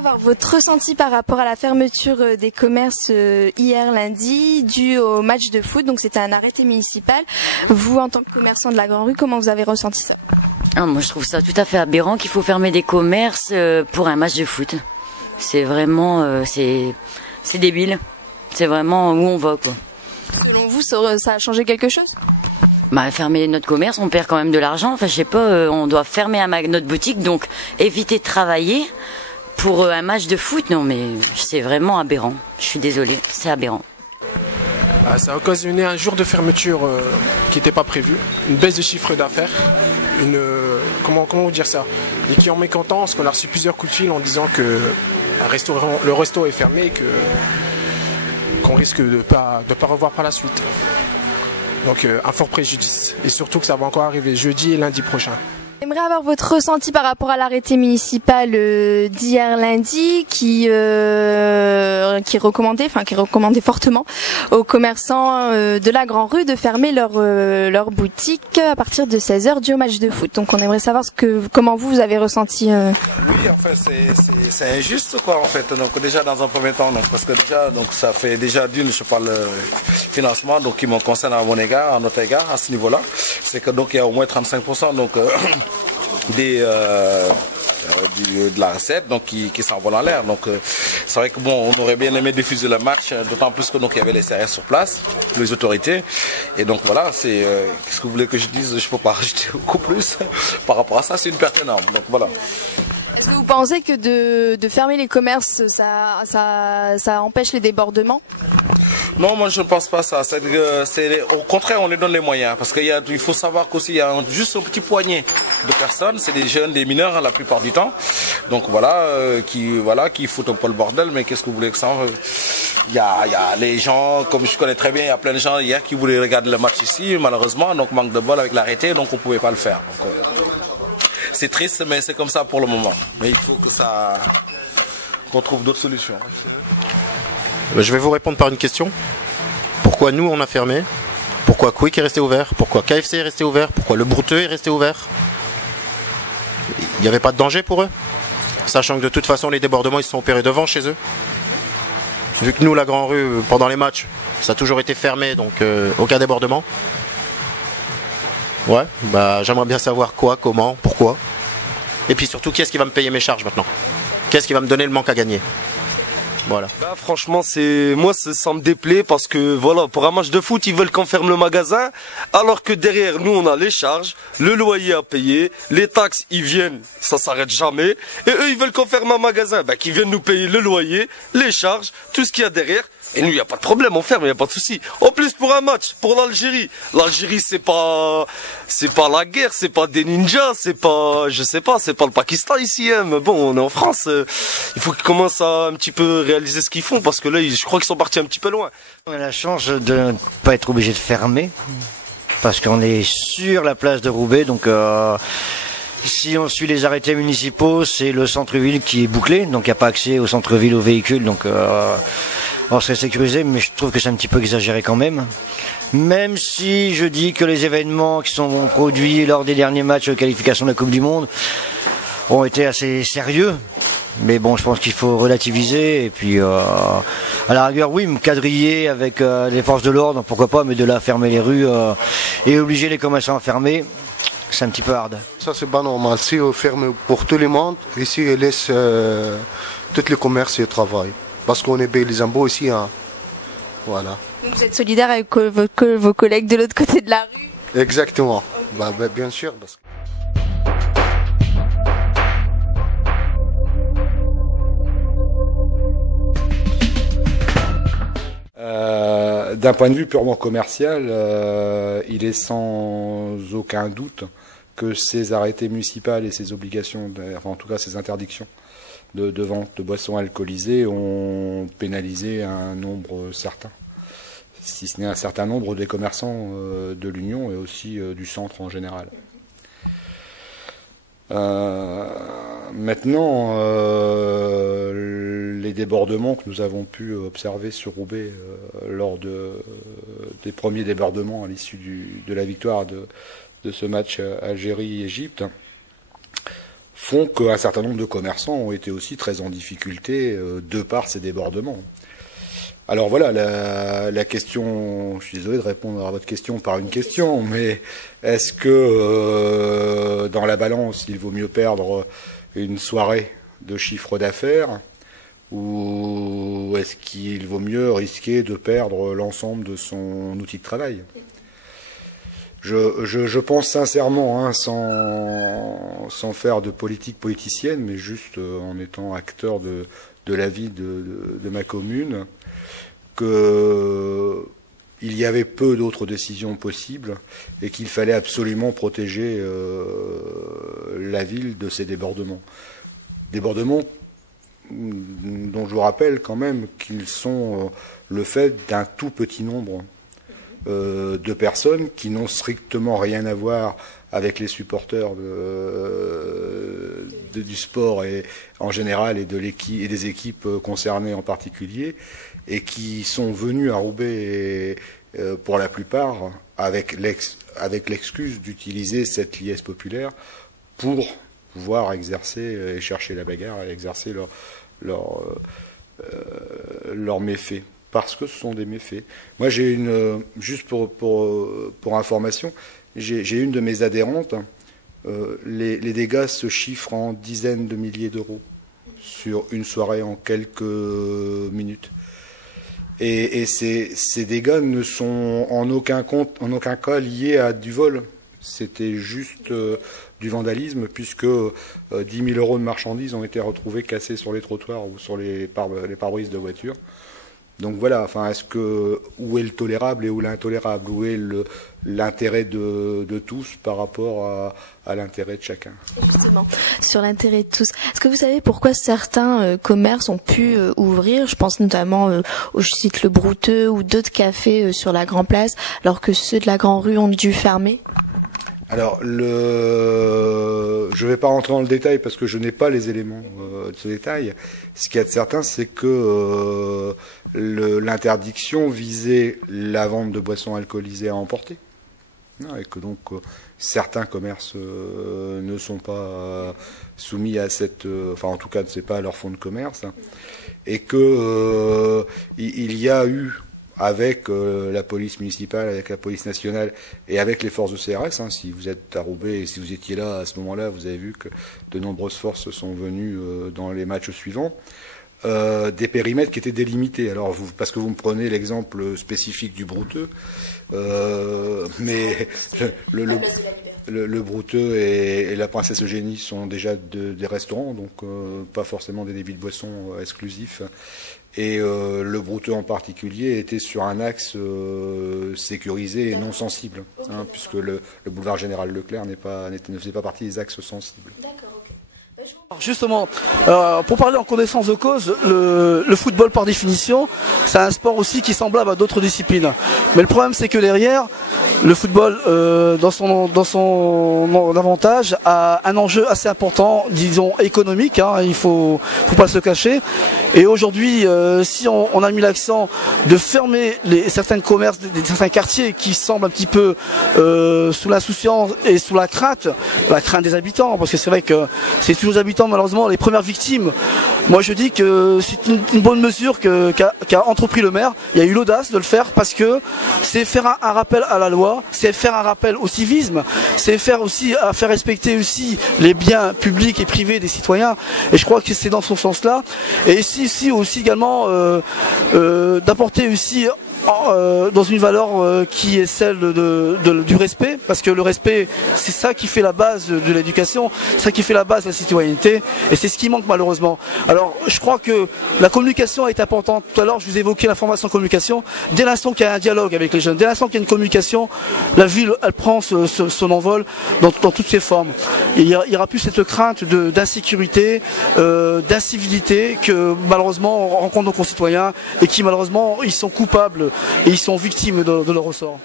avoir votre ressenti par rapport à la fermeture des commerces hier lundi dû au match de foot. Donc c'était un arrêté municipal. Vous, en tant que commerçant de la Grand Rue, comment vous avez ressenti ça? Moi, je trouve ça tout à fait aberrant qu'il faut fermer des commerces pour un match de foot. C'est vraiment, c'est débile. C'est vraiment où on va, quoi. Selon vous, ça a changé quelque chose? Fermer notre commerce, on perd quand même de l'argent. Enfin, je sais pas, on doit fermer notre boutique, donc éviter de travailler pour un match de foot. Non, mais c'est vraiment aberrant. Je suis désolée, c'est aberrant. Ça a occasionné un jour de fermeture qui n'était pas prévu, une baisse de chiffre d'affaires, comment vous dire ça, les clients mécontents parce qu'on a reçu plusieurs coups de fil en disant que le resto est fermé et qu'on risque de pas revoir par la suite. Donc un fort préjudice et surtout que ça va encore arriver jeudi et lundi prochain. J'aimerais avoir votre ressenti par rapport à l'arrêté municipal d'hier lundi qui recommandait fortement aux commerçants de la Grand Rue de fermer leur boutique à partir de 16h dû au match de foot. Donc on aimerait savoir comment vous avez ressenti. Oui, en fait c'est injuste quoi en fait. Donc déjà dans un premier temps, parce que déjà ça fait déjà je parle financement donc qui me concerne à mon égard, à notre égard à ce niveau-là, c'est que donc il y a au moins 35% donc de la recette donc qui s'envole en l'air. Donc c'est vrai que on aurait bien aimé diffuser le match, d'autant plus que donc il y avait les CRS sur place, les autorités. Et donc voilà, qu'est-ce que vous voulez que je dise? Je peux pas rajouter beaucoup plus par rapport à ça, c'est une perte énorme. Donc voilà. Est-ce que vous pensez que de fermer les commerces, ça empêche les débordements? Non, moi je ne pense pas ça. Au contraire, on les donne les moyens. Parce qu'il faut savoir qu'aussi il y a juste un petit poignet de personnes. C'est des jeunes, des mineurs la plupart du temps. Donc qui foutent un peu le bordel. Mais qu'est-ce que vous voulez que ça? Il y a les gens, comme je connais très bien, il y a plein de gens hier qui voulaient regarder le match ici. Malheureusement, donc manque de bol avec l'arrêté, donc on ne pouvait pas le faire. Donc, c'est triste, mais c'est comme ça pour le moment. Mais il faut qu'on trouve d'autres solutions. Je vais vous répondre par une question. Pourquoi nous on a fermé? Pourquoi Quick est resté ouvert? Pourquoi KFC est resté ouvert? Pourquoi le Brouteux est resté ouvert? Il n'y avait pas de danger pour eux? Sachant que de toute façon les débordements ils se sont opérés devant chez eux. Vu que nous la Grand Rue pendant les matchs ça a toujours été fermé donc aucun débordement. Ouais, j'aimerais bien savoir quoi, comment, pourquoi. Et puis surtout qui est-ce qui va me payer mes charges maintenant? Qu'est-ce qui va me donner le manque à gagner? Voilà. Franchement, ça me déplaît parce que voilà, pour un match de foot, ils veulent qu'on ferme le magasin, alors que derrière nous, on a les charges, le loyer à payer, les taxes, ils viennent, ça s'arrête jamais, et eux, ils veulent qu'on ferme un magasin, qu'ils viennent nous payer le loyer, les charges, tout ce qu'il y a derrière. Et nous, il n'y a pas de problème, on ferme, il n'y a pas de souci. En plus, pour un match, pour l'Algérie. L'Algérie, c'est pas la guerre, c'est pas des ninjas, c'est pas le Pakistan ici, hein. Mais bon, on est en France. Il faut qu'ils commencent à un petit peu réaliser ce qu'ils font, parce que là, je crois qu'ils sont partis un petit peu loin. On a la chance de ne pas être obligé de fermer, parce qu'on est sur la place de Roubaix, donc, si on suit les arrêtés municipaux, c'est le centre-ville qui est bouclé, donc il n'y a pas accès au centre-ville aux véhicules, donc on serait sécurisé, mais je trouve que c'est un petit peu exagéré quand même. Même si je dis que les événements qui sont produits lors des derniers matchs de qualification de la Coupe du Monde ont été assez sérieux, mais bon, je pense qu'il faut relativiser, et puis à la rigueur, oui, me quadriller avec les forces de l'ordre, pourquoi pas, mais de là fermer les rues et obliger les commerçants à fermer, c'est un petit peu hard. Ça, c'est pas normal. Si on ferme pour tout le monde, ici, on laisse tous les commerces et le travail. Parce qu'on est payé les impôts ici. Hein. Voilà. Donc vous êtes solidaire avec vos collègues de l'autre côté de la rue? Exactement. Bien sûr. Parce que... D'un point de vue purement commercial, il est sans aucun doute que ces arrêtés municipaux et ces obligations, en tout cas ces interdictions de vente de boissons alcoolisées ont pénalisé un nombre certain, si ce n'est un certain nombre des commerçants de l'Union et aussi du centre en général. Maintenant, les débordements que nous avons pu observer sur Roubaix lors des premiers débordements à l'issue de la victoire de ce match Algérie-Égypte font qu'un certain nombre de commerçants ont été aussi très en difficulté de par ces débordements. Alors voilà, la question, je suis désolé de répondre à votre question par une question, mais est-ce que dans la balance, il vaut mieux perdre une soirée de chiffre d'affaires ou est-ce qu'il vaut mieux risquer de perdre l'ensemble de son outil de travail ? Je pense sincèrement, hein, sans faire de politique politicienne, mais juste en étant acteur de la vie de ma commune, qu'il y avait peu d'autres décisions possibles et qu'il fallait absolument protéger la ville de ces débordements. Débordements dont je vous rappelle quand même qu'ils sont le fait d'un tout petit nombre de personnes qui n'ont strictement rien à voir avec les supporters du sport et en général et des équipes concernées en particulier, et qui sont venus à Roubaix pour la plupart avec l'excuse d'utiliser cette liesse populaire pour pouvoir exercer et chercher la bagarre et exercer leurs méfaits. Parce que ce sont des méfaits. Moi, j'ai juste pour information, j'ai une de mes adhérentes. Les dégâts se chiffrent en dizaines de milliers d'euros sur une soirée en quelques minutes. Et ces dégâts ne sont en aucun cas liés à du vol. C'était juste du vandalisme, puisque 10 000 euros de marchandises ont été retrouvés cassés sur les trottoirs ou sur les pare-brises de voitures. Donc voilà, enfin, où est le tolérable et où l'intolérable? Où est l'intérêt de tous par rapport à l'intérêt de chacun? Justement, sur l'intérêt de tous. Est-ce que vous savez pourquoi certains commerces ont pu ouvrir? Je pense notamment je cite le Brouteux ou d'autres cafés sur la Grand Place, alors que ceux de la Grand Rue ont dû fermer. Alors, je vais pas rentrer dans le détail parce que je n'ai pas les éléments de ce détail. Ce qu'il y a de certain, c'est que l'interdiction visait la vente de boissons alcoolisées à emporter, et que donc certains commerces ne sont pas soumis à cette, enfin en tout cas c'est pas leur fonds de commerce, et que il y a eu avec la police municipale, avec la police nationale et avec les forces de CRS. Si vous êtes à Roubaix et si vous étiez là à ce moment-là, vous avez vu que de nombreuses forces sont venues dans les matchs suivants. Des périmètres qui étaient délimités. Alors, parce que vous me prenez l'exemple spécifique du Brouteux, mais le Brouteux et la Princesse Eugénie sont déjà des restaurants, donc pas forcément des débits de boissons exclusifs. Et le Brouteux en particulier était sur un axe sécurisé et non sensible, puisque le boulevard Général Leclerc ne faisait pas partie des axes sensibles. Justement, pour parler en connaissance de cause, le football par définition, c'est un sport aussi qui est semblable à d'autres disciplines. Mais le problème, c'est que derrière, le football, dans son avantage, a un enjeu assez important, disons économique. Il faut pas se le cacher. Et aujourd'hui, si on a mis l'accent de fermer certains commerces, certains quartiers qui semblent un petit peu sous l'insouciance et sous la crainte des habitants, parce que c'est vrai que c'est toujours les habitants malheureusement les premières victimes. Moi je dis que c'est une bonne mesure qu'a entrepris le maire. Il y a eu l'audace de le faire parce que c'est faire un rappel à la loi, c'est faire un rappel au civisme, c'est faire respecter aussi les biens publics et privés des citoyens. Et je crois que c'est dans ce sens-là. Et ici aussi également d'apporter aussi dans une valeur qui est celle du respect, parce que le respect, c'est ça qui fait la base de l'éducation, c'est ça qui fait la base de la citoyenneté, et c'est ce qui manque malheureusement. Alors je crois que la communication est importante. Tout à l'heure je vous évoquais la formation communication. Dès l'instant qu'il y a un dialogue avec les jeunes, dès l'instant qu'il y a une communication, la ville elle prend son envol dans toutes ses formes. Il y aura plus cette crainte d'insécurité, d'incivilité que malheureusement on rencontre nos concitoyens et qui malheureusement ils sont coupables et ils sont victimes de leur ressort.